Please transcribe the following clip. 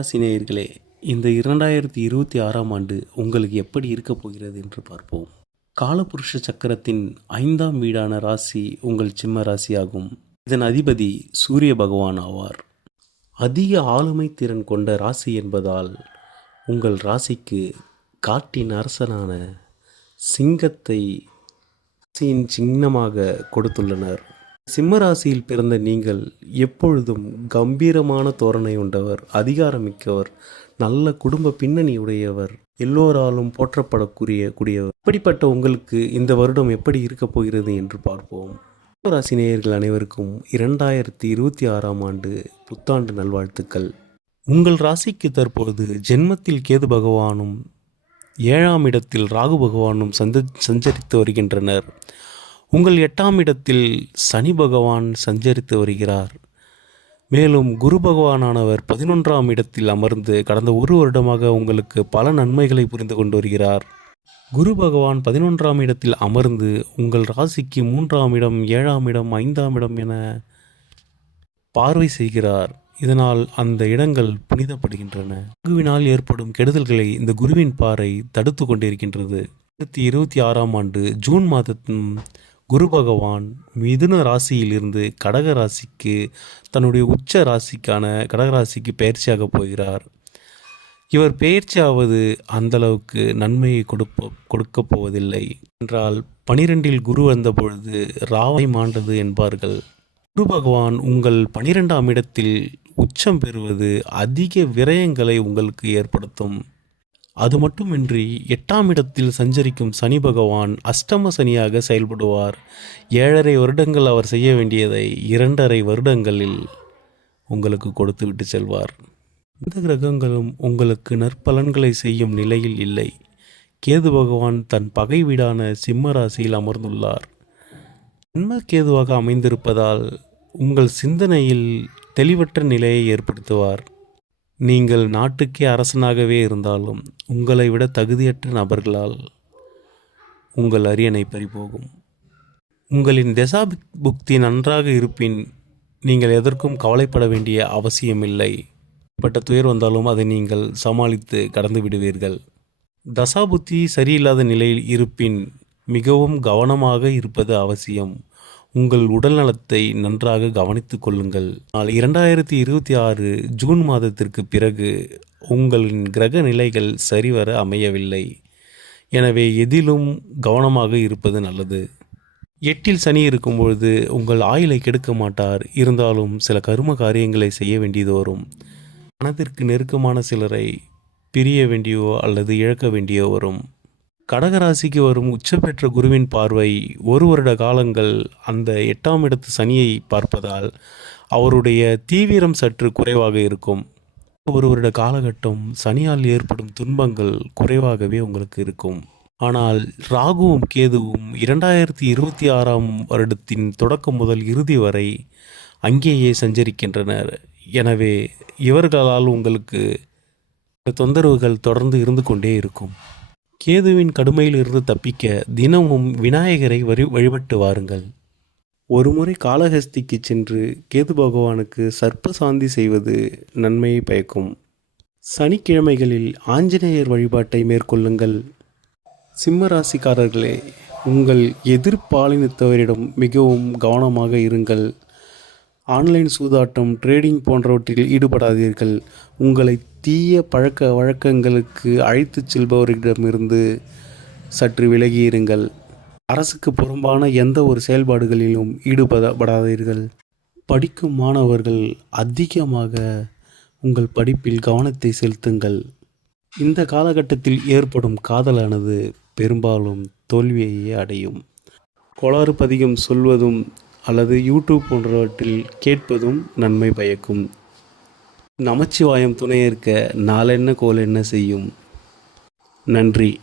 ராசினேயர்களே இந்த இரண்டாயிரத்தி இருபத்தி ஆறாம் ஆண்டு உங்களுக்கு எப்படி இருக்கப் போகிறது என்று பார்ப்போம். காலபுருஷ சக்கரத்தின் ஐந்தாம் வீடான ராசி உங்கள் சிம்ம ராசியாகும். இதன் அதிபதி சூரிய பகவான் ஆவார். அதிக ஆளுமை திறன் கொண்ட ராசி என்பதால் உங்கள் ராசிக்கு காட்டின் அரசனான சிங்கத்தை சின்னமாக கொடுத்துள்ளனர். சிம்மராசியில் பிறந்த நீங்கள் எப்பொழுதும் கம்பீரமான தோரணை உண்டவர் அதிகாரமிக்கவர் நல்ல குடும்ப பின்னணி உடையவர் எல்லோராலும் போற்றப்படக்கூடிய கூடியவர். இப்படிப்பட்ட உங்களுக்கு இந்த வருடம் எப்படி இருக்கப் போகிறது என்று பார்ப்போம். சிம்மராசி நேயர்கள் அனைவருக்கும் இரண்டாயிரத்தி இருபத்தி ஆறாம் ஆண்டு புத்தாண்டு நல்வாழ்த்துக்கள். உங்கள் ராசிக்கு தற்பொழுது ஜென்மத்தில் கேது பகவானும் ஏழாம் இடத்தில் ராகு பகவானும் சந்த சஞ்சரித்து வருகின்றனர். உங்கள் எட்டாம் இடத்தில் சனி பகவான் சஞ்சரித்து வருகிறார். மேலும் குரு பகவானானவர் பதினொன்றாம் இடத்தில் அமர்ந்து கடந்த ஒரு வருடமாக உங்களுக்கு பல நன்மைகளை புரிந்து கொண்டு வருகிறார். குரு பகவான் பதினொன்றாம் இடத்தில் அமர்ந்து உங்கள் ராசிக்கு மூன்றாம் இடம் ஏழாம் இடம் ஐந்தாம் இடம் என பார்வை செய்கிறார். இதனால் அந்த இடங்கள் புனிதப்படுகின்றன. குருவினால் ஏற்படும் கெடுதல்களை இந்த குருவின் பாறை தடுத்து கொண்டிருக்கின்றது. ரெண்டாயிரத்தி இருபத்தி ஆறாம் ஆண்டு ஜூன் மாதத்தின் குரு பகவான் மிதுன ராசியிலிருந்து கடக ராசிக்கு தன்னுடைய உச்ச ராசிக்கான கடக ராசிக்கு பயிற்சியாக போகிறார். இவர் பெயர்ச்சியாவது அந்தளவுக்கு நன்மையை கொடுப்ப கொடுக்கப் போவதில்லை. என்றால் பனிரெண்டில் குரு வந்த பொழுது ராவை மாண்டது என்பார்கள். குரு பகவான் உங்கள் பனிரெண்டாம் இடத்தில் உச்சம் பெறுவது அதிக விரயங்களை உங்களுக்கு ஏற்படுத்தும். அது மட்டுமின்றி எட்டாம் இடத்தில் சஞ்சரிக்கும் சனி பகவான் அஷ்டம சனியாக செயல்படுவார். ஏழரை வருடங்கள் அவர் செய்ய வேண்டியதை இரண்டரை வருடங்களில் உங்களுக்கு கொடுத்துவிட்டு செல்வார். இந்த கிரகங்களும் உங்களுக்கு நற்பலன்களை செய்யும் நிலையில் இல்லை. கேது பகவான் தன் பகை வீடான சிம்ம ராசியில் அமர்ந்துள்ளார். ஜென்ம கேதுவாக அமைந்திருப்பதால் உங்கள் சிந்தனையில் தெளிவற்ற நிலையை ஏற்படுத்துவார். நீங்கள் நாட்டுக்கே அரசனாகவே இருந்தாலும் உங்களை விட தகுதியற்ற நபர்களால் உங்கள் அரியணை பறிபோகும். உங்களின் தசா புக்தி நன்றாக இருப்பின் நீங்கள் எதற்கும் கவலைப்பட வேண்டிய அவசியமில்லை. பட்ட துயர் வந்தாலும் அதை நீங்கள் சமாளித்து கடந்து விடுவீர்கள். தசாபுத்தி சரியில்லாத நிலையில் இருப்பின் மிகவும் கவனமாக இருப்பது அவசியம். உங்கள் உடல் நலத்தை நன்றாக கவனித்துக் கொள்ளுங்கள். ஆனால் இரண்டாயிரத்தி இருபத்தி ஆறு ஜூன் மாதத்திற்கு பிறகு உங்களின் கிரக நிலைகள் சரிவர அமையவில்லை. எனவே எதிலும் கவனமாக இருப்பது நல்லது. எட்டில் சனி இருக்கும் பொழுது உங்கள் ஆயுளை கெடுக்க மாட்டார். இருந்தாலும் சில கரும காரியங்களை செய்ய வேண்டியது வரும் மனதிற்கு நெருக்கமான சிலரை பிரிய வேண்டியோ அல்லது இழக்க வேண்டியோ வரும் கடகராசிக்கு வரும் உச்ச பெற்ற குருவின் பார்வை ஒரு வருட காலங்கள் அந்த எட்டாம் இடத்து சனியை பார்ப்பதால் அவருடைய தீவிரம் சற்று குறைவாக இருக்கும். ஒரு வருட காலகட்டம் சனியால் ஏற்படும் துன்பங்கள் குறைவாகவே உங்களுக்கு இருக்கும். ஆனால் ராகுவும் கேதுவும் இரண்டாயிரத்தி இருபத்தி ஆறாம் வருடத்தின் தொடக்கம் முதல் இறுதி வரை அங்கேயே சஞ்சரிக்கின்றனர். எனவே இவர்களால் உங்களுக்கு தொந்தரவுகள் தொடர்ந்து இருந்து கொண்டே இருக்கும். கேதுவின் கடுமையிலிருந்து தப்பிக்க தினமும் விநாயகரை வழி வழிபட்டு வாருங்கள். ஒருமுறை காளஹஸ்திக்கு சென்று கேது பகவானுக்கு சர்ப்ப சாந்தி செய்வது நன்மையை பயக்கும். சனிக்கிழமைகளில் ஆஞ்சநேயர் வழிபாட்டை மேற்கொள்ளுங்கள். சிம்ம ராசிக்காரர்களே உங்கள் எதிர்பாலினத்தவரிடம் மிகவும் கவனமாக இருங்கள். ஆன்லைன் சூதாட்டம் ட்ரேடிங் போன்றவற்றில் ஈடுபடாதீர்கள். உங்களை தீய பழக்க வழக்கங்களுக்கு அழைத்துச் செல்பவர்களிடமிருந்து சற்று விலகியிருங்கள். அரசுக்கு புறம்பான எந்த ஒரு செயல்பாடுகளிலும் ஈடுபடப்படாதீர்கள். படிக்கும் மாணவர்கள் அதிகமாக உங்கள் படிப்பில் கவனத்தை செலுத்துங்கள். இந்த காலகட்டத்தில் ஏற்படும் காதலானது பெரும்பாலும் தோல்வியையே அடையும். கோளாறு பதிகம் சொல்வதும் அல்லது யூடியூப் போன்றவற்றில் கேட்பதும் நன்மை பயக்கும். நமச்சிவாயம் துணையேற்க நாளென்ன கோல் என்ன செய்யும்? நன்றி.